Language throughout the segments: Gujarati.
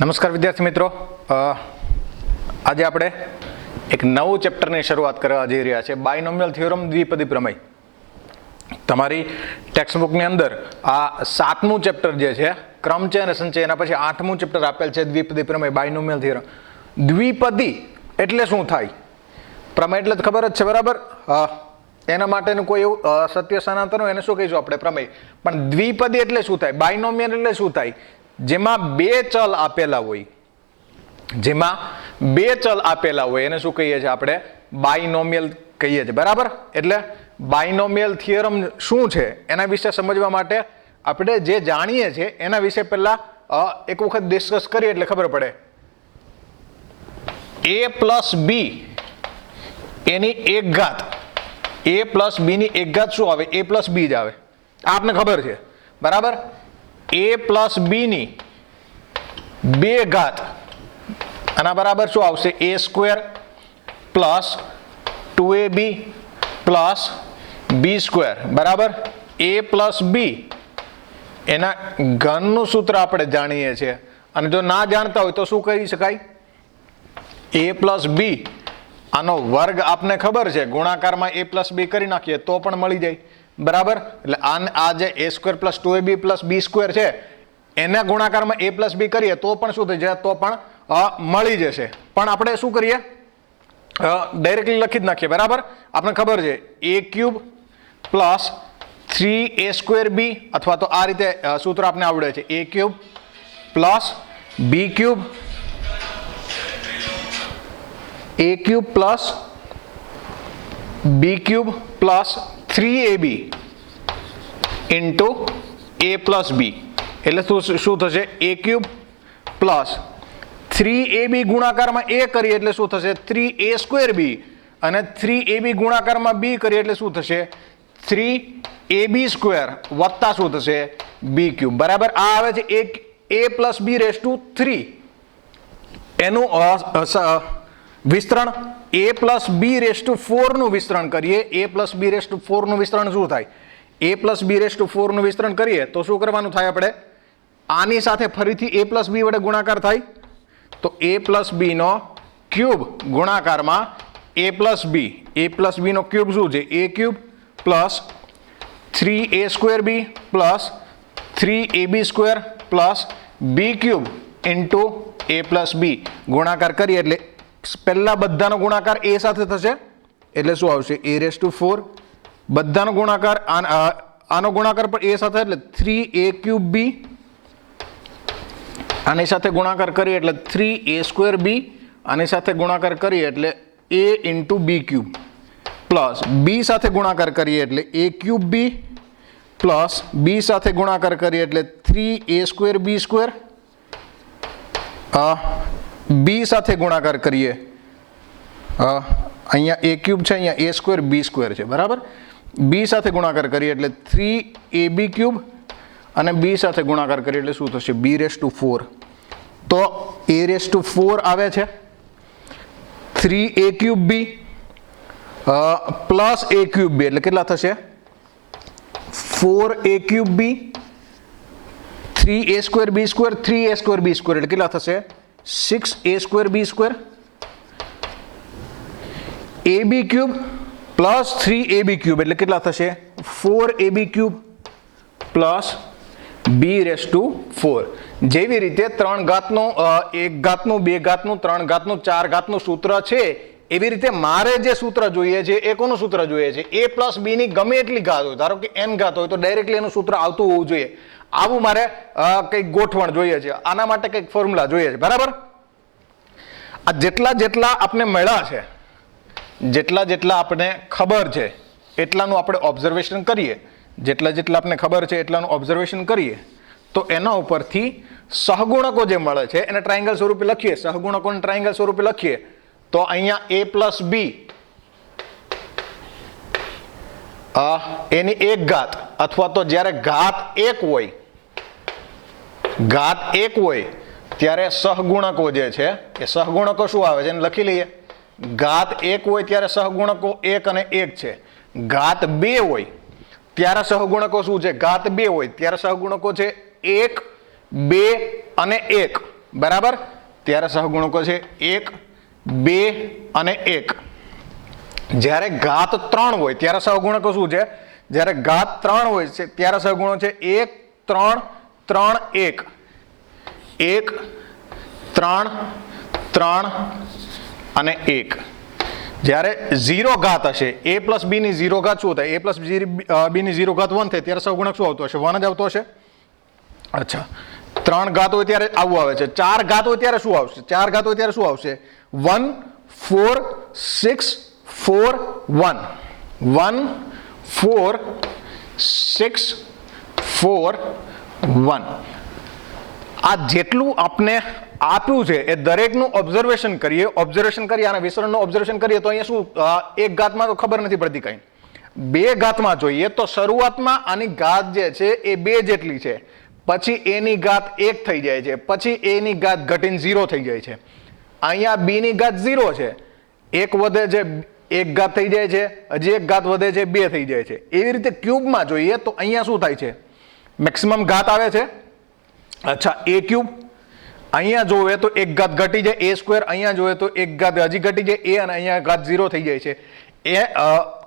નમસ્કાર વિદ્યાર્થી મિત્રો, આજે આપણે એક નવું ચેપ્ટરની શરૂઆત કરવા જઈ રહ્યા છે. બાયનોમિયલ થિયોરમ, દ્વિપદી પ્રમેય. તમારી ટેક્સ્ટબુકની અંદર આ 7મું ચેપ્ટર જે છે ક્રમ છે અને સંચય, એના પછી 8મું ચેપ્ટર આપેલ છે દ્વિપદી પ્રમેય, બાયનોમિયલ થિયોરમ. દ્વિપદી એટલે શું થાય? પ્રમેય એટલે ખબર જ છે, બરાબર? એના માટેનું કોઈ એવું સત્ય સનાતન હોય એને શું કહીશું આપણે? પ્રમેય. પણ દ્વિપદી એટલે શું થાય? બાયનોમિયલ એટલે શું થાય? જેમાં બે ચલ આપેલા હોય, જેમાં બે ચલ આપેલા હોય એને શું કહીએ છીએ આપણે? બાયનોમિયલ કહીએ છીએ, બરાબર? એટલે બાયનોમિયલ થિયરમ શું છે એના વિશે સમજવા માટે આપણે જે જાણીએ છીએ એના વિશે પહેલા એક વખત ડિસ્કસ કરીએ એટલે ખબર પડે. a પ્લસ બી એની એક ઘાત, a પ્લસ બી ની એક ઘાત શું આવે? a પ્લસ બી જ આવે. આ આપને ખબર છે, બરાબર? a પ્લસ બી ની બે ઘાત, આના બરાબર શું આવશે? a square plus 2ab plus b square, બરાબર? a પ્લસ બી એના ઘનનું સૂત્ર આપણે જાણીએ છીએ, અને જો ના જાણતા હોય તો શું કરી શકાય? a પ્લસ બી આનો વર્ગ આપને ખબર છે, ગુણાકારમાં a પ્લસ બી કરી નાખીએ તો પણ મળી જાય, બરાબર? એટલે આ જે a square plus 2ab plus b square છે એના ગુણાકારમાં a પ્લસ બી કરીએ તો પણ શું થઈ જાય? તો પણ મળી જશે. પણ આપણે શું કરીએ? ડાયરેક્ટલી લખી જ નાખીએ, બરાબર? આપણે ખબર છે a cube plus 3a square b, અથવા તો આ રીતે સૂત્ર આપણે આવડે છે, a cube plus b cube, a cube plus b cube plus 3ab into a plus b. એટલે શું થશે? a ક્યુબ પ્લસ 3ab ગુણાકારમાં a કરીએ એટલે શું થશે? 3a સ્ક્વેર બી, અને 3ab ગુણાકારમાં b કરીએ એટલે શું થશે? 3ab સ્ક્વેર વત્તા શું થશે? b ક્યુબ, બરાબર? આ આવે છે a plus B raise to 3. એનું વિસ્તરણ a plus B raise to 4 નું વિસ્તરણ કરીએ. a plus B raise to 4 નું વિસ્તરણ શું થાય? a plus B raise to 4 નું વિસ્તરણ કરીએ તો શું કરવાનું થાય? આપણે આની સાથે ફરીથી a પ્લસ બી વડે ગુણાકાર થાય તો a પ્લસ બી નો ક્યુબ ગુણાકારમાં a plus b. a plus b નો ક્યુબ શું છે? a cube plus 3a square b plus 3ab square plus b cube into a plus b. ગુણાકાર કરીએ એટલે પહેલા બધાનો ગુણાકાર a સાથે થશે એટલે શું આવશે? a raise to 4. બધાનો ગુણાકાર આનો ગુણાકાર પણ a સાથે એટલે 3a ક્યુબ બી, આની સાથે ગુણાકાર કરીએ એટલે 3a સ્ક્વેર બી, આની સાથે ગુણાકાર કરીએ એટલે a into B cube, plus b સાથે ગુણાકાર કરીએ એટલે a cube B, plus b સાથે ગુણાકાર કરીએ એટલે 3a square b square, b સાથે ગુણાકાર કરીએ અહીંયા a ક્યુબ છે, અહીંયા a સ્ક્વેર બી સ્ક્વેર છે, બરાબર? b સાથે ગુણાકાર કરીએ એટલે 3ab ક્યુબ, અને b સાથે ગુણાકાર કરીએ એટલે શું થશે? b raise to 4. તો a રેસ ટુ 4 આવે છે, 3a cube B plus a cube b એટલે કેટલા થશે? 4a cube b, 3a square b square, 3a square b square એટલે કેટલા થશે? 6a square b square, ab cube plus 3ab cube એટલે કેટલા થશે? 4ab cube plus b raise to 4. જેવી રીતે 3 ઘાતનું, 1 ઘાતનું, 2 ઘાતનું, 3 ઘાતનું, 4 ઘાતનું સૂત્ર છે, એવી રીતે મારે જે સૂત્ર જોઈએ છે એ કોનું સૂત્ર જોઈએ છે? a પ્લસ બી ની ગમે એટલી ઘાત હોય, ધારો કે n ઘાત હોય તો ડાયરેક્ટલી એનું સૂત્ર આવતું હોવું જોઈએ. આવું મારે કંઈક ગોઠવણ જોઈએ છે, આના માટે કંઈક ફોર્મ્યુલા જોઈએ છે, બરાબર? આ જેટલા આપણે મળ્યા છે, જેટલા આપણે ખબર છે એટલાનું આપણે ઓબ્ઝર્વેશન કરીએ, જેટલા આપણે ખબર છે એટલાનું ઓબ્ઝર્વેશન કરીએ તો એના ઉપરથી સહગુણકો જે મળે છે એને ટ્રાયેંગલ સ્વરૂપે લખીએ. સહગુણકોને ટ્રાયેંગલ સ્વરૂપે લખીએ તો અહીંયા a પ્લસ બી એની એક ઘાત, અથવા તો જ્યારે ઘાત એક હોય ત્યારે સહગુણકો જે છે એ સહગુણકો શું આવે છે એને લખી લઈએ. ઘાત 1 હોય ત્યારે સહગુણકો 1 અને 1 છે. ઘાત 2 હોય ત્યારે સહગુણકો શું છે? ઘાત 2 હોય ત્યારે સહગુણકો છે 1, 2 અને 1. બરાબર, ત્યારે સહગુણકો છે 1, 2 અને 1. જ્યારે ઘાત 3 હોય ત્યારે સહગુણકો શું છે? જ્યારે ઘાત 3 હોય છે ત્યારે સહગુણકો છે 1, 3, 3, 1. 1, 3, 3 અને 1. જ્યારે 0 ઘાત હશે, a પ્લસ b ની 0 ઘાત શું થાય? a પ્લસ b ની 0 ઘાત 1 થાય ત્યારે સહગુણક શું આવતો હશે? 1 જ આવતો હશે. અચ્છા, 3 ઘાત હોય ત્યારે આવું આવે છે. 4 ઘાત હોય ત્યારે શું આવશે? 4 ઘાત હોય ત્યારે શું આવશે? 1, 4, 6, 4, 1. 1, 4, 6, 4, 1. આ જેટલું આપણે આપ્યું છે એ દરેકનું ઓબ્ઝર્વેશન કરીએ અને વિસ્તરણનું ઓબ્ઝર્વેશન કરીએ તો અહીંયા શું એક ઘાતમાં તો ખબર નથી પડતી કંઈ. બે ઘાતમાં જોઈએ તો શરૂઆતમાં આની ઘાત જે છે એ 2 જેટલી છે, પછી એની ઘાત 1 થઈ જાય છે, પછી એની ઘાત ઘટીને 0 થઈ જાય છે. અહીંયા b ની ઘાત 0 છે, 1 વધે છે, 1 ઘાત થઈ જાય છે, હજી 1 ઘાત વધે છે, 2 થઈ જાય છે. એવી રીતે ક્યુબમાં જોઈએ તો અહીંયા શું થાય છે? મેક્સિમમ ઘાત આવે છે. અચ્છા, a ક્યુબ અહીંયા જોવે તો 1 ઘાત ઘટી જાય, a સ્ક્વેર અહીંયા જોવે તો 1 ઘાત હજી ઘટી જાય, a અને અહીંયા ઘાત 0 થઈ જાય છે. એ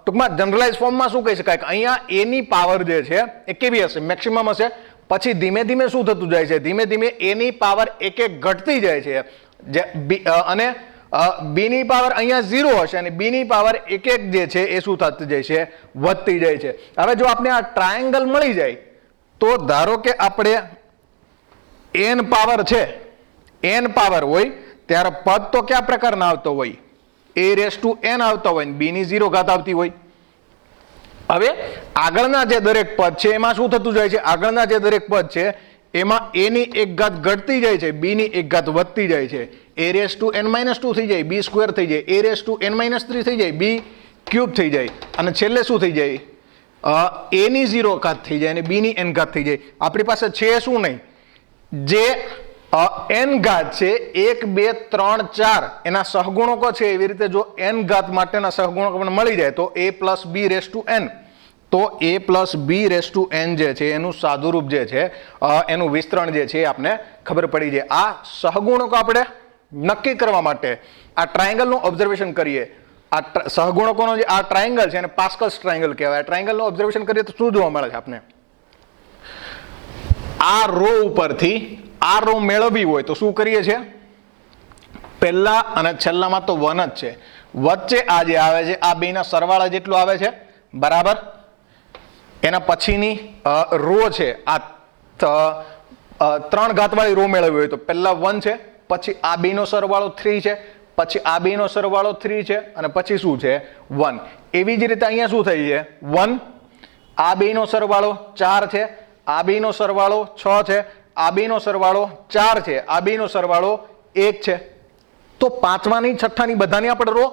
ટૂંકમાં જનરલાઇઝ ફોર્મમાં શું કહી શકાય કે અહીંયા a ની પાવર જે છે એ કેવી હશે? મેક્સિમમ હશે. પછી ધીમે ધીમે શું થતું જાય છે? ધીમે ધીમે a ની પાવર 1 ઘટતી જાય છે અને b ની પાવર અહીંયા 0 હશે અને b ની પાવર 1 જે છે એ શું થતી જાય છે? વધતી જાય છે. હવે જો આપણે આ ટ્રાયેંગલ મળી જાય તો ધારો કે આપણે n પાવર છે, n પાવર હોય ત્યારે પદ તો કયા પ્રકારના આવતો હોય? a રેસ ટુ n આવતો હોય ને b ની 0 ઘાત આવતી હોય. હવે આગળના જે દરેક પદ છે એમાં શું થતું જાય છે? આગળના જે દરેક પદ છે એમાં a ની 1 ઘાત ઘટતી જાય છે, b ની 1 ઘાત વધતી જાય છે. a raise to n minus 2 થઈ જાય, b સ્ક્વેર થઈ જાય, a raise to n minus 3 થઈ જાય, b ક્યુબ થઈ જાય અને છેલ્લે શું થઈ જાય? a ની 0 ઘાત થઈ જાય અને b ની n ઘાત થઈ જાય. આપણી પાસે છે શું નહીં? જે n ઘાત છે 1, 2, 3, 4 એના સહગુણકો છે. એવી રીતે જો n ઘાત માટેના સહગુણકો પણ મળી જાય તો a plus b raise to n, તો a plus b raise to n જે છે એનું સાદુરૂપ જે છે એનું વિસ્તરણ જે છે એ આપણે ખબર પડી જાય. આ સહગુણકો આપણે નક્કી કરવા માટે આ ટ્રાયેંગલનું ઓબ્ઝર્વેશન કરીએ. આ સહગુણકોનો જે આ ટ્રાયેંગલ છે એને પાસ્કલ્સ ટ્રાયેંગલ કહેવાય. ટ્રાયેંગલનું ઓબ્ઝર્વેશન કરીએ તો શું જોવા મળે છે આપણે? આ રો ઉપરથી આ રો મેળવવી હોય તો શું કરીએ છીએ? પહેલા અને છેલ્લામાં તો 1 જ છે, વચ્ચે આ જે આવે છે આ બેના સરવાળા જેટલું આવે છે, બરાબર. એના પછીની રો છે આ 3 ઘાતવાળી રો મેળવવી હોય તો પહેલા 1 છે, પછી આ બેનો સરવાળો 3 છે, પછી આ બેનો સરવાળો 3 છે અને પછી શું છે? 1. એવી જ રીતે અહીંયા શું થઈ છે? 1, આ બેનો સરવાળો 4 છે, આ બેનો સરવાળો 6 છે, આ બેનો સરવાળો 4 છે, આ બેનો સરવાળો 1 છે. તો પાંચમાની છઠ્ઠાની બધાની આપણે રો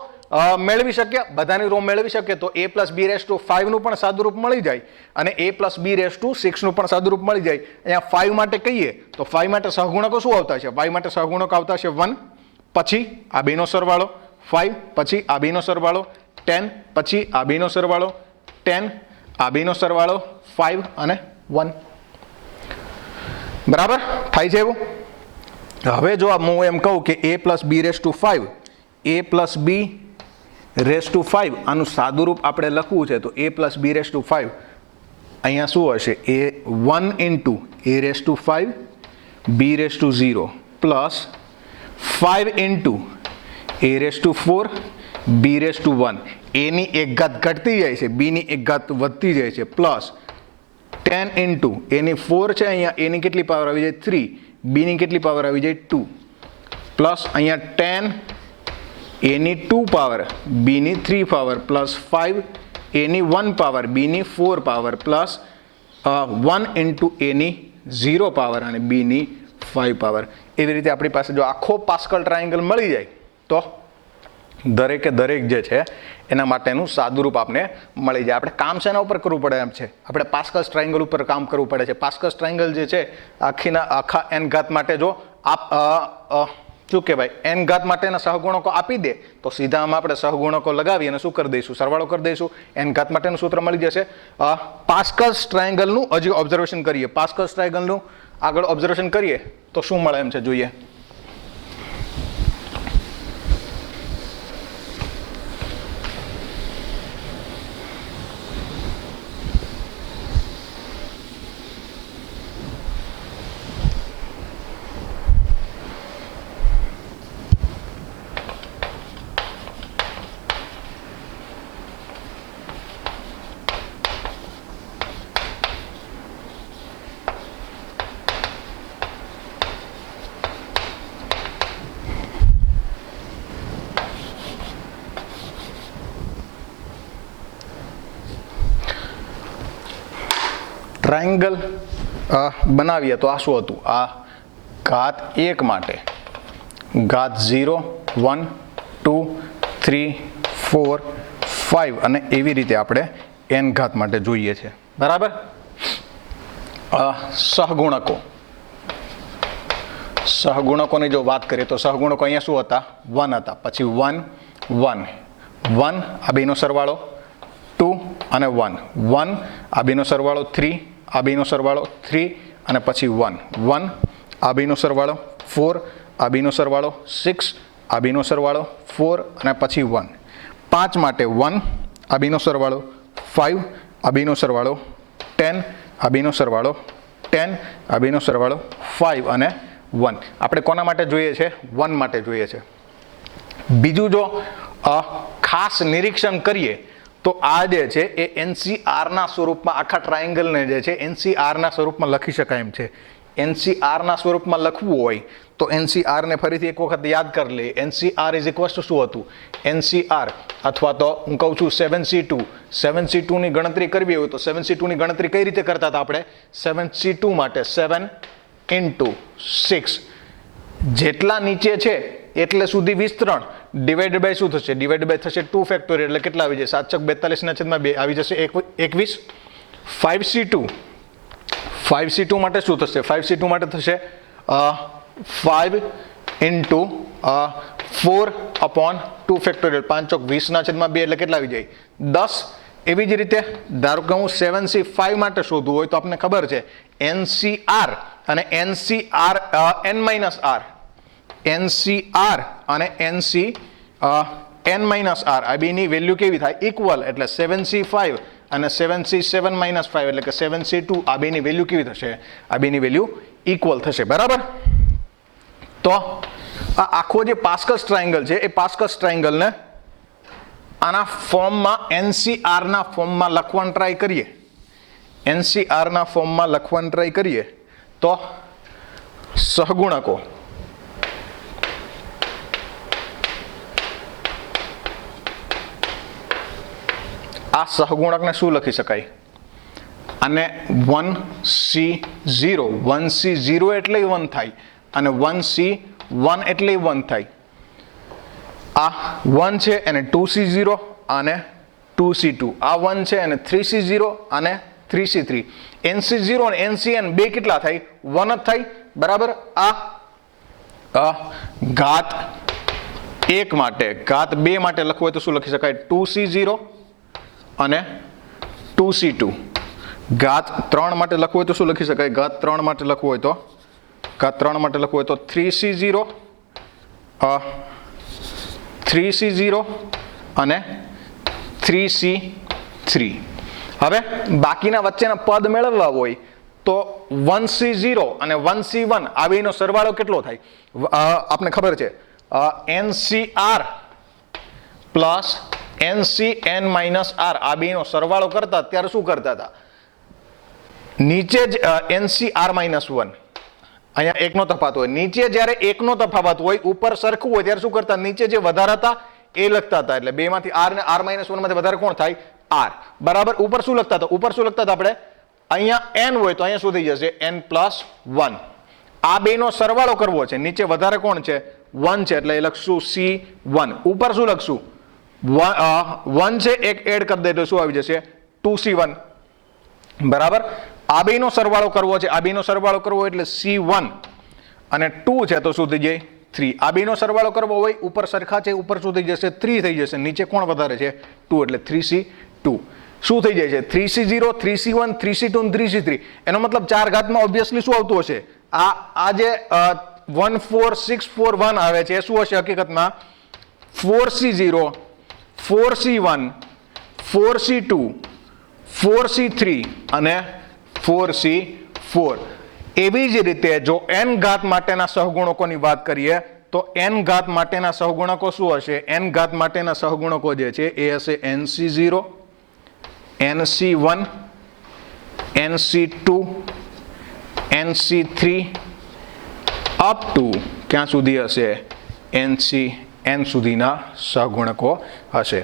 મેળવી શકીએ, બધાની રો મેળવી શકીએ તો a plus b raise two 5 નું પણ સાદુરૂપ મળી જાય અને a plus b raise two 6 નું પણ સાદુરૂપ મળી જાય. અહીંયા 5 માટે કહીએ તો 5 માટે સહગુણકો શું આવતા છે? 5 માટે સહગુણકો આવતા છે 1, પછી આ બેનો સરવાળો 5, પછી આ બેનો સરવાળો 10, પછી આ બેનો સરવાળો 10, આ બેનો સરવાળો 5 અને 1. બરાબર થાય છે એવું? હવે જો હું એમ કહું કે a plus b raise two 5, a plus b raise two 5 આનું સાદુરૂપ આપણે લખવું છે તો a plus b raise two 5 અહીંયા શું હશે? a 1 into a raise two 5 b raise to 0 plus 5 into a raise to 4 b raise to 1. a ની 1 ઘાત ઘટતી જાય છે, b ની 1 ઘાત વધતી જાય છે, પ્લસ 10 ઇન્ટુ a ની 4 છે, અહીંયા a ની કેટલી પાવર આવી જાય? 3, b ની કેટલી પાવર આવી જાય? 2, પ્લસ અહીંયા 10 a ની 2 પાવર, b ની 3 પાવર, પ્લસ 5 a ની 1 પાવર, b ની 4 પાવર, પ્લસ 1 ઇન્ટુ a ની 0 પાવર અને b ની 5 પાવર. એવી રીતે આપણી પાસે જો આખો પાસ્કલ ટ્રાયેંગલ મળી જાય તો દરેકે દરેક જે છે એના માટેનું સાદુરૂપ આપણે મળી જાય. આપણે કામ શેના ઉપર કરવું પડે એમ છે? આપણે પાસ્કલ્સ ટ્રાયેંગલ ઉપર કામ કરવું પડે છે. પાસ્કલ્સ ટ્રાયેંગલ જે છે આખા n ઘાત માટે જો શું કહેવાય n ઘાત માટેના સહગુણકો આપી દે તો સીધા આમાં આપણે સહગુણકો લગાવી અને શું કરી દઈશું? સરવાળો કરી દઈશું. n ઘાત માટેનું સૂત્ર મળી જશે. પાસ્કલ્સ ટ્રાયેંગલનું હજી ઓબ્ઝર્વેશન કરીએ. પાસ્કલ્સ ટ્રાયેંગલનું આગળ ઓબ્ઝર્વેશન કરીએ તો શું મળે એમ છે જોઈએ. ટ્રાયેંગલ બનાવીએ તો આ શું હતું? આ ઘાત 1 માટે ઘાત 0 1 2 3 4 5 અને એવી રીતે આપણે n ઘાત માટે જોઈએ છે, બરાબર. સહગુણકોની જો વાત કરીએ તો સહગુણકો અહીંયા શું હતા? 1 હતા, પછી 1 1 1 આ બેનો સરવાળો 2 અને 1 1 આ બેનો સરવાળો 3 આ બેનો સરવાળો 3 અને પછી 1 1 આ બેનો સરવાળો 4 આ બેનો સરવાળો 6 આ બેનો સરવાળો 4 અને પછી 1 5 માટે 1 આ બેનો સરવાળો 5 આ બેનો સરવાળો 10 આ બેનો સરવાળો 10 આ બેનો સરવાળો 5 અને 1. આપણે કોના માટે જોઈએ છે? 1 માટે જોઈએ છે. બીજું જો ખાસ નિરીક્ષણ કરીએ તો આ જે છે એ NCRના સ્વરૂપમાં આખા ટ્રાયેંગલને જે છે NCRના સ્વરૂપમાં લખી શકાય એમ છે. NCRના સ્વરૂપમાં લખવું હોય તો NCRને ફરીથી એક વખત યાદ કરી લઈએ. NCR ઇઝ ઇક્વલ્સ ટુ શું હતું? NCR અથવા તો હું કહું છું 7C2. 7C2ની ગણતરી કરવી હોય તો 7C2ની ગણતરી કઈ રીતે કરતા હતા આપણે? 7C2 માટે 7 × 6 જેટલા નીચે છે એટલે સુધી વિસ્તરણ ડિવાઇડેડ બાય શું થશે? ડિવાઇડેડ બાય થશે 2 ફેક્ટોરિયલ એટલે કેટલા આવી જશે? 7 × 42 ના છેદમાં 2 આવી જશે 21. 5C2 માટે શું થશે? 5C2 માટે થશે 5 × 4/2 ફેક્ટોરિયલ 5 × 20 ના છેદમાં 2 એટલે કેટલા આવી જાય? 10. એવી જ રીતે ધારો કે હું 7C5 માટે શોધવું હોય તો આપણને ખબર છે NCR અને NCR n-r NCR અને n-r આ બેની વેલ્યુ કેવી થાય? ઇક્વલ. એટલે 7C5 અને 7C7 - 5 એટલે કે 7C2 આ બેની વેલ્યુ કેવી થશે? આ બેની વેલ્યુ ઇક્વલ થશે, બરાબર. તો આ આખો જે પાસ્કલ્સ ટ્રાયેંગલ છે એ પાસ્કલ્સ ટ્રાયેંગલને આના ફોર્મમાં NCRના ફોર્મમાં લખવાનું ટ્રાય કરીએ. NCRના ફોર્મમાં લખવાનું ટ્રાય કરીએ તો સહગુણકો આ સહગુણકને શું લખી શકાય? અને 1C0 1C0 એટલે 1 થાય અને 1C1 એટલે 1 થાય. આ 1 છે અને 2C0 અને 2C2 આ 1 છે અને 3C0 અને 3C3 NC0 અને NCN બે કેટલા થાય? 1 જ થાય, બરાબર. આ ઘાત 1 માટે ઘાત 2 માટે લખવું હોય તો શું લખી શકાય? 2C0 અને 2C2. ઘાત 3 માટે લખવું હોય તો શું લખી શકાય? ઘાત 3 માટે લખવું હોય તો 3C0 3C0 અને 3C3. હવે બાકીના વચ્ચેના પદ મેળવવા હોય તો 1C0 અને 1C1 આ બેનો સરવાળો કેટલો થાય? આપને ખબર છે NCR પ્લસ NCN - r આ બેનો સરવાળો કરતા ત્યારે શું કરતા હતા? નીચે જ NCR - 1 અહીંયા એકનો તફાવત હોય. નીચે જ્યારે એકનો તફાવત હોય ઉપર સરખું હોય ત્યારે શું કરતા? નીચે જે વધારે હતા એ લખતા હતા. એટલે 2 માંથી r ને r - 1 માંથી વધારે કોણ થાય? r, બરાબર. ઉપર શું લખતા હતા? ઉપર શું લખતા હતા આપણે? અહીંયા n હોય તો અહીંયા શું થઈ જશે? n+1. આ બેનો સરવાળો કરવો છે. નીચે વધારે કોણ છે? 1 છે એટલે એ લખશું C1. ઉપર શું લખશું? 1 છે એક એડ કરી દે તો શું આવી જશે? 2C1, બરાબર. આ બેનો સરવાળો કરવો છે. આ બેનો સરવાળો કરવો એટલે C1 અને 2 છે તો શું થઈ જાય? 3. આ બેનો સરવાળો કરવો હોય ઉપર સરખા છે ઉપર શું થઈ જશે? 3 થઈ જશે. નીચે કોણ વધારે છે? 2 એટલે 3C2. શું થઈ જાય છે? 3C0 3C1 3C2 અને 3C3. એનો મતલબ 4 ઘાતમાં ઓબ્વિયસલી શું આવતું હશે? આ જે 1 4 6 4 1 આવે છે એ શું હશે હકીકતમાં? 4C0 4C1 4C2 4C3 અને 4C4. એવી જ રીતે જો n ઘાત માટેના સહગુણકોની વાત કરીએ તો n ઘાત માટેના સહગુણકો શું હશે? n ઘાત માટેના સહગુણકો જે છે એ હશે NC0 NC1 NC2 NC3 up to ક્યાં સુધી હશે? NCN સુધીના સહગુણકો હશે.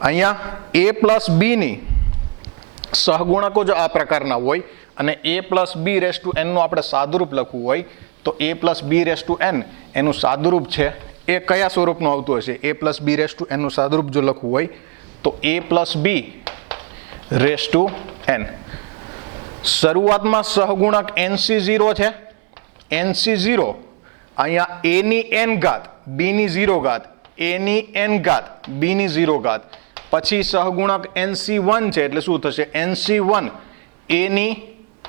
અહીંયા a પ્લસ b ની સહગુણકો જો આ પ્રકારના હોય અને a plus B raise to એનનું આપણે સાદુરૂપ લખવું હોય તો a plus B raise to n એનું સાદુરૂપ છે એ કયા સ્વરૂપનું આવતું હશે? a plus B raise to એનનું સાદુરૂપ જો લખવું હોય તો a plus B raise to n. શરૂઆતમાં સહગુણક NC0 છે. NC0 અહીંયા a ની n ઘાત b ની 0 ઘાત a ની n ઘાત b ની 0 ઘાત પછી સહગુણક NC1 છે એટલે શું થશે? NC1 a ની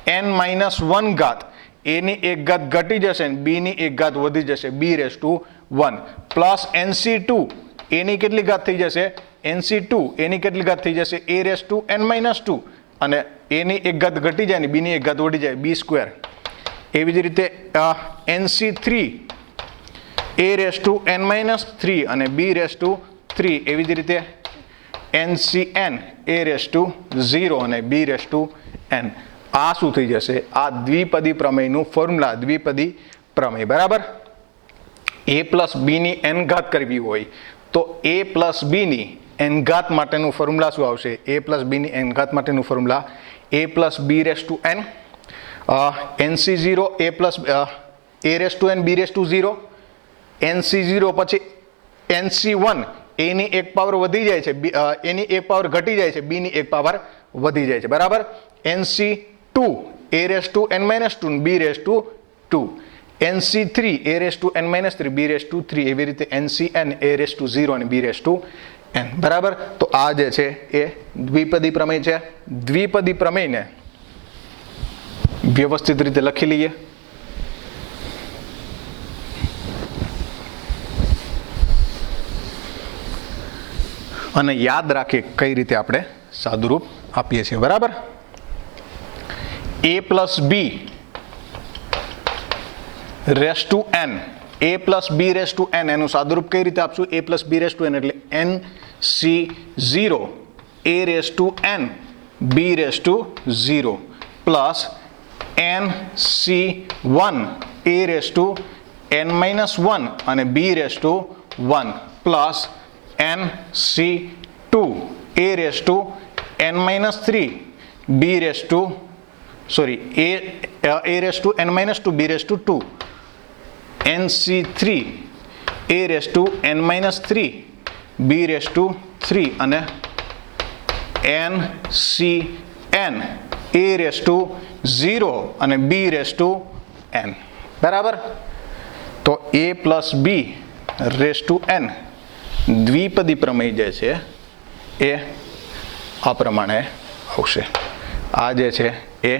n માઇનસ 1 ઘાત a ની 1 ઘાત ઘટી જશે અને b ની 1 ઘાત વધી જશે b raise to 1 plus NC2 a ની કેટલી ઘાત થઈ જશે? NC2 a ની કેટલી ઘાત થઈ જશે? a raise to n minus 2 અને a ની 1 ઘાત ઘટી જાય ને b ની 1 ઘાત વધી જાય b સ્ક્વેર. એવી જ રીતે NC3 a raise to n minus 3 અને b રેસ ટુ 3. એવી જ રીતે NCN a રેસ ટુ 0 અને b રેસ ટુ n. આ શું થઈ જશે? આ દ્વિપદી પ્રમેયનું ફોર્મ્યુલા, દ્વિપદી પ્રમેય. બરાબર. a પ્લસ b ની n ઘાત કરવી હોય તો a પ્લસ b ની n ઘાત માટેનું ફોર્મ્યુલા શું આવશે? a પ્લસ b ની n ઘાત માટેનું formula a plus b raise to n NC0 a plus a raise to n b raise to 0 NC0 પછી NC1 a ની 1 પાવર વધી જાય છે a ની 1 પાવર ઘટી જાય છે b ની 1 પાવર વધી જાય છે. બરાબર. NC2 a raise to n minus 2 b raise to 2. NC3 a raise to n minus 3 b raise to 3. એવી રીતે NCN a રેસ ટુ 0 અને b રેસ ટુ n. બરાબર. તો આ જે છે એ દ્વિપદી પ્રમેય છે. દ્વિપદી પ્રમેયને વ્યવસ્થિત રીતે લખી લઈએ. અને યાદ રાખીએ કઈ રીતે આપણે સાદુરૂપ આપીએ છીએ. બરાબર. a plus B raise to n a plus B raise to n એનું સાદુરૂપ કઈ રીતે આપશું? a plus B raise to n એટલે NC0 a raise to n b raise to 0 plus NC1 a raise to n minus 1 અને b raise to 1 plus NC2 a raise to n minus 3 b raise to a raise to n minus 2 b raise to 2. NC3 a raise to n minus 3 b raise to 3 અને NCN a રેસ ટુ 0 અને b રેસ ટુ n. બરાબર. તો a plus b raise to n દ્વિપદી પ્રમેય જે છે એ આ પ્રમાણે આવશે. આ જે છે એ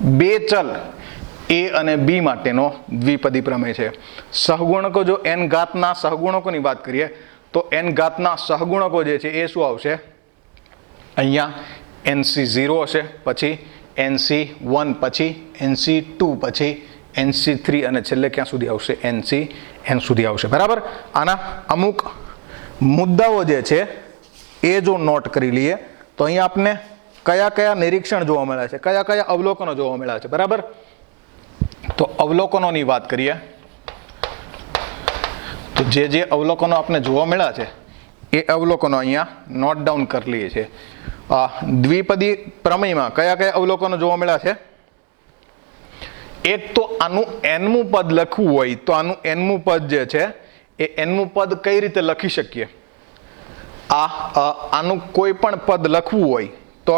બે ચલ a અને b માટેનો દ્વિપદી પ્રમેય છે. સહગુણકો જો n ઘાતના સહગુણકોની વાત કરીએ તો n ઘાતના સહગુણકો જે છે એ શું આવશે? અહીંયા NC0 હશે, પછી NC1, પછી NC2, પછી NC3 અને છેલ્લે ક્યાં સુધી આવશે? NCN સુધી આવશે. બરાબર. આના અમુક મુદ્દાઓ જે છે એ જો નોટ કરી લઈએ તો અહીંયા આપને કયા કયા નિરીક્ષણ જોવા મળ્યા છે, કયા કયા અવલોકનો જોવા મળ્યા છે. બરાબર. તો અવલોકનોની વાત કરીએ તો જે અવલોકનો આપને જોવા મળ્યા છે એ અવલોકનો અહીંયા નોટ ડાઉન કરી લઈએ છીએ. દ્વિપદી પ્રમેયમાં કયા કયા અવલોકનો જોવા મળ્યા છે? એક તો આનું nમું પદ લખવું હોય તો આનું nમું પદ જે છે એ nમું પદ કઈ રીતે લખી શકીએ? આનું કોઈ પણ પદ લખવું હોય તો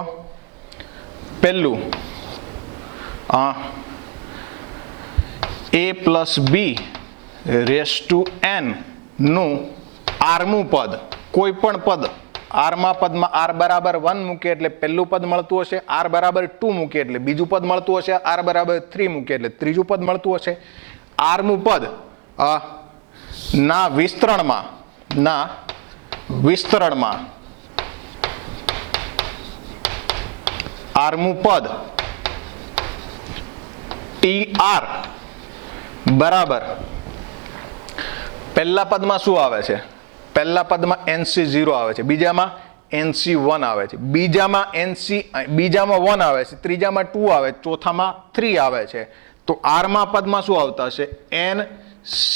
પહેલું a plus B raise to n નું rમું પદ, કોઈ પણ પદ આરમાં પદમાં r બરાબર 1 મૂકીએ એટલે પહેલું પદ મળતું હશે, r બરાબર 2 મૂકીએ એટલે બીજું પદ મળતું હશે, r બરાબર 3 મૂકીએ એટલે ત્રીજું પદ મળતું હશે. rમું પદ ના વિસ્તરણમાં rમું પદ tr બરાબર પહેલા પદમાં શું આવે છે? પહેલા પદમાં NC0 આવે છે, બીજામાં NC1 આવે છે, બીજામાં 1 આવે છે, ત્રીજામાં 2 આવે, ચોથામાં 3 આવે છે. તો આરમાં પદમાં શું આવતા હશે? NC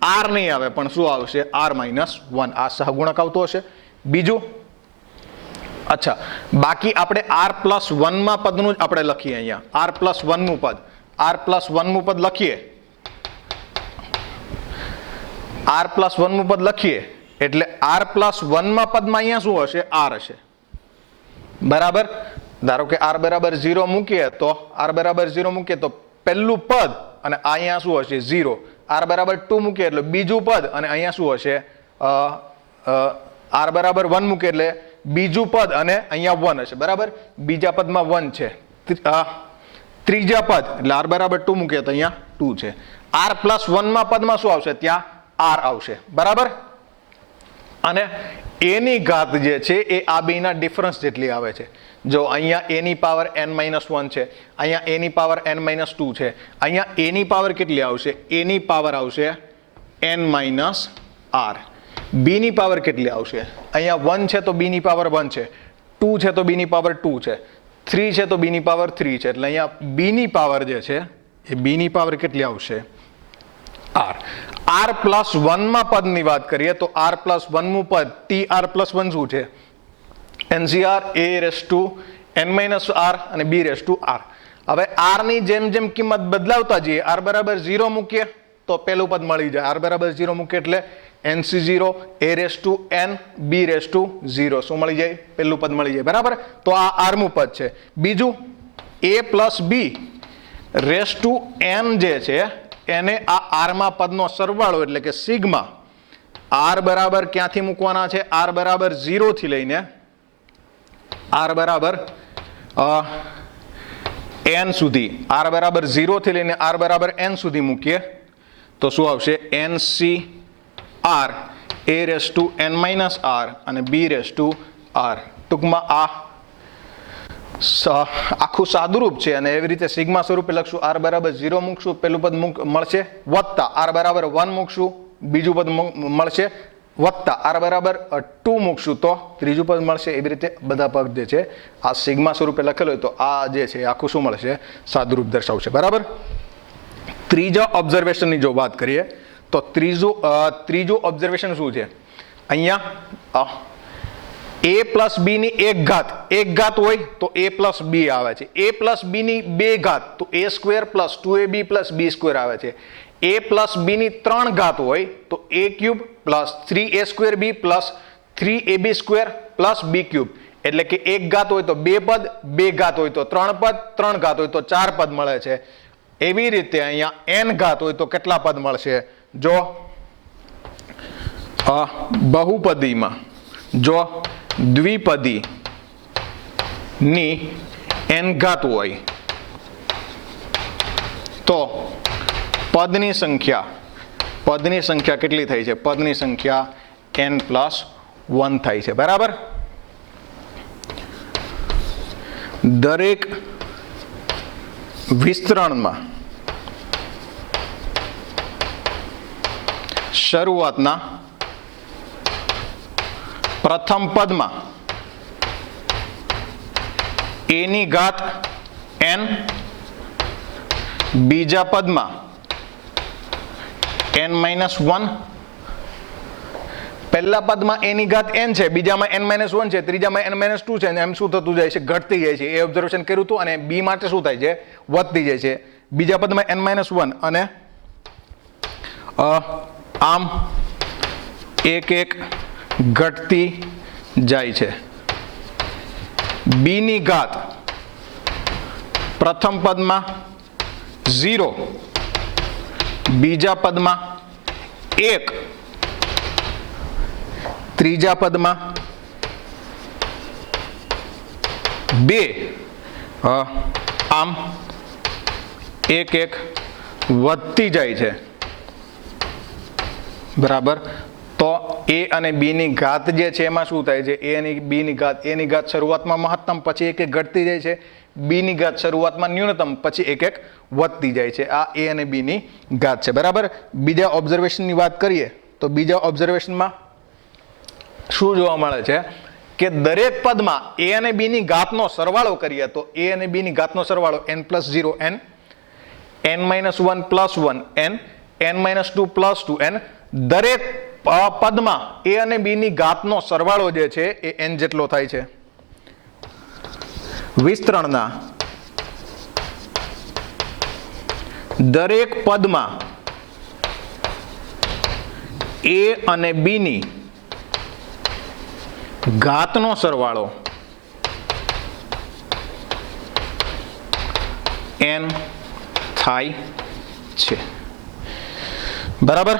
r નહીં આવે પણ શું આવશે? r-1. આ સહગુણક આવતો હશે. બીજું અચ્છા, બાકી આપણે r પ્લસ 1 માં પદનું જ આપણે લખીએ. અહીંયા r પ્લસ 1 નું પદ, r પ્લસ 1 નું પદ લખીએ, r પ્લસ 1 નું પદ લખીએ એટલે r પ્લસ 1 માં પદમાં અહીંયા શું હશે? r હશે. બરાબર. ધારો કે r બરાબર 0 મૂકીએ તો પહેલું પદ અને અહીંયા શું હશે? 0. r બરાબર 2 મૂકીએ એટલે બીજું પદ અને અહીંયા શું હશે? r બરાબર 1 મૂકીએ એટલે બીજું પદ અને અહીંયા 1 હશે. બરાબર. બીજા પદમાં 1 છે. ત્રીજા પદ એટલે r બરાબર 2 મૂકીએ તો અહીંયા 2 છે. r પ્લસ 1 માં પદમાં શું આવશે? ત્યાં r આવશે. બરાબર. અને a ની ઘાત જે છે એ આ બેના ડિફરન્સ જેટલી આવે છે. જો અહીંયા a ની પાવર n-1 છે, અહીંયા a ની પાવર n-2 છે, અહીંયા a ની પાવર કેટલી આવશે? a ની પાવર આવશે n-r. b ની પાવર કેટલી આવશે? અહીંયા 1 છે તો b ની પાવર 1 છે, 2 છે તો b ની પાવર 2 છે, 3 છે તો b ની પાવર 3 છે. એટલે અહીંયા b ની પાવર જે છે એ b ની પાવર કેટલી આવશે? r. r પ્લસ 1 માં પદની વાત કરીએ તો r પ્લસ 1 નું પદ tr પ્લસ 1 શું છે? ncr a raise two n-r અને b રેસ ટુ r. હવે r ની જેમ જેમ કિંમત બદલાવતા જઈએ, r બરાબર 0 મૂકીએ તો પેલું પદ મળી જાય. r બરાબર 0 મૂકીએ એટલે nc0 a raise to n b raise to 0 શું મળી જાય? પેલું પદ મળી જાય. બરાબર. તો આ r નું પદ છે. બીજું a plus b raise to n જે છે એને આ r માં પદનો સરવાળો એટલે કે સિગ્મા. r બરાબર ક્યાંથી મૂકવાના છે? r બરાબર 0 થી લઈને r બરાબર n સુધી, r બરાબર 0 થી લઈને r બરાબર n સુધી મૂકીએ તો શું આવશે? ncr a raise two n-r અને b રેસ ટુ r. ટૂંકમાં આ આખું સાદુરૂપ છે અને એવી રીતે સિગ્મા સ્વરૂપે લખશું. r બરાબર 0 મૂકશું, પેલું પદ મળશે, વત્તા r બરાબર 1 મૂકશું, બીજું પદ મળશે, વત્તા r બરાબર 2 મૂકશું તો ત્રીજું પદ મળશે. એવી રીતે બધા પદ જે છે આ સિગ્મા સ્વરૂપે લખેલો હોય તો આ જે છે આખું શું મળશે? સાદુરૂપ દર્શાવશે. બરાબર. ત્રીજા ઓબ્ઝર્વેશનની જો વાત કરીએ તો ત્રીજું ઓબ્ઝર્વેશન શું છે? અહીંયા a પ્લસ b ની એક ઘાત હોય તો a પ્લસ b આવે છે. a પ્લસ b ની બે ઘાત તો a square plus 2ab plus b square આવે છે. a પ્લસ b ની 3 ઘાત હોય તો a cube plus 3a square b plus 3ab square plus b cube. એટલે કે એક ઘાત હોય તો બે પદ, બે ઘાત હોય તો 3 પદ, 3 ઘાત હોય તો 4 પદ મળે છે. એવી રીતે અહીંયા n ઘાત હોય તો કેટલા પદ મળશે? જો બહુપદીમાં જો દ્વિપદી ની n ઘાત હોય તો પદની સંખ્યા કેટલી થાય છે? પદની સંખ્યા n પ્લસ 1 થાય છે. બરાબર. દરેક વિસ્તરણમાં શરૂઆતના પ્રથમ પદમાં a ની ઘાત n, બીજા પદમાં n-1, પહેલા પદમાં a ની ઘાત n છે, બીજામાં n-1 છે, ત્રીજામાં n-2 છે, એમ શું થતું જાય છે? ઘટતી જાય છે. એ ઓબ્ઝર્વેશન કર્યું હતું. અને b માટે શું થાય છે? વધતી જાય છે. બીજા પદમાં n-1 અને આમ એક ઘટતી જાય છે. b ની ઘાત પ્રથમ પદમાં 0, બીજા પદમાં 1, ત્રીજા પદમાં 2, આમ એક વધતી જાય છે. બરાબર. તો a અને b ની ઘાત જે છે એમાં શું થાય છે? a અને b ની ઘાત, a ની ઘાત શરૂઆતમાં મહત્તમ, પછી એક ઘટતી જાય છે. b ની ઘાત શરૂઆતમાં ન્યૂનતમ, પછી એક વધતી જાય છે. આ a અને b ની ઘાત છે. બરાબર. બીજા ઓબ્ઝર્વેશનની વાત કરીએ તો બીજા ઓબ્ઝર્વેશનમાં શું જોવા મળે છે કે દરેક પદમાં a અને b ની ઘાતનો સરવાળો કરીએ તો a અને b ની ઘાતનો સરવાળો n+0 n, n-1 + 1 n, n-2 + 2 n. દરેક પદમાં a અને b ની ઘાતનો સરવાળો જે છે એ n જેટલો થાય છે. વિસ્તરણના દરેક પદમાં a અને b ની ઘાતનો સરવાળો n થાય છે. બરાબર.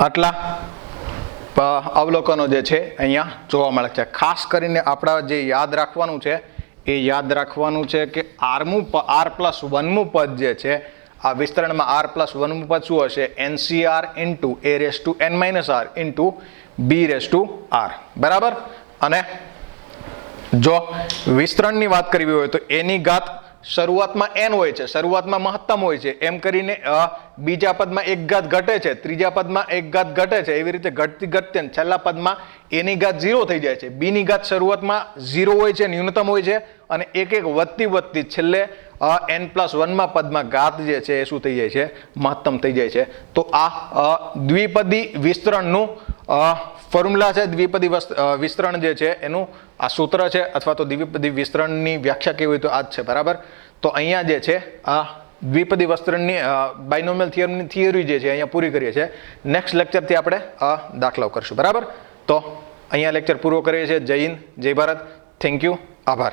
આટલા અવલોકનો જે છે અહીંયા જોવા મળે છે. ખાસ કરીને આપણા જે યાદ રાખવાનું છે એ યાદ રાખવાનું છે કે r+1મું પદ જે છે આ વિસ્તરણમાં r+1મું પદ શું હશે? NCR into a⁻r into b⁻r. બરાબર. અને જો વિસ્તરણની વાત કરવી હોય તો એની ઘાત શરૂઆતમાં n હોય છે, શરૂઆતમાં મહત્તમ હોય છે, એમ કરીને બીજા પદમાં એક ઘાત ઘટે છે, ત્રીજા પદમાં એક ઘાત ઘટે છે, એવી રીતે ઘટતી ઘટતી છેલ્લા પદમાં એની ઘાત 0 થઈ જાય છે. બી ની ઘાત શરૂઆતમાં 0 હોય છે, ન્યૂનતમ હોય છે, અને એક એક વધતી છેલ્લે n+1માં પદમાં ઘાત જે છે એ શું થઈ જાય છે? મહત્તમ થઈ જાય છે. તો આ દ્વિપદી વિસ્તરણનું ફોર્મ્યુલા છે. દ્વિપદી વિસ્તરણ જે છે એનું આ સૂત્ર છે, અથવા તો દ્વિપદી વિસ્તરણની વ્યાખ્યા કેવી હોય તો આ જ છે. બરાબર. તો અહીંયા જે છે આ દ્વિપદી વિસ્તરણની બાયનોમિયલ થિયરમની થિયરી જે છે અહીંયા પૂરી કરીએ છીએ. નેક્સ્ટ લેક્ચરથી આપણે દાખલાઓ કરશું. બરાબર. તો અહીંયા લેક્ચર પૂરો કરીએ છીએ. જય હિન્દ, જય ભારત. Thank you. આભાર.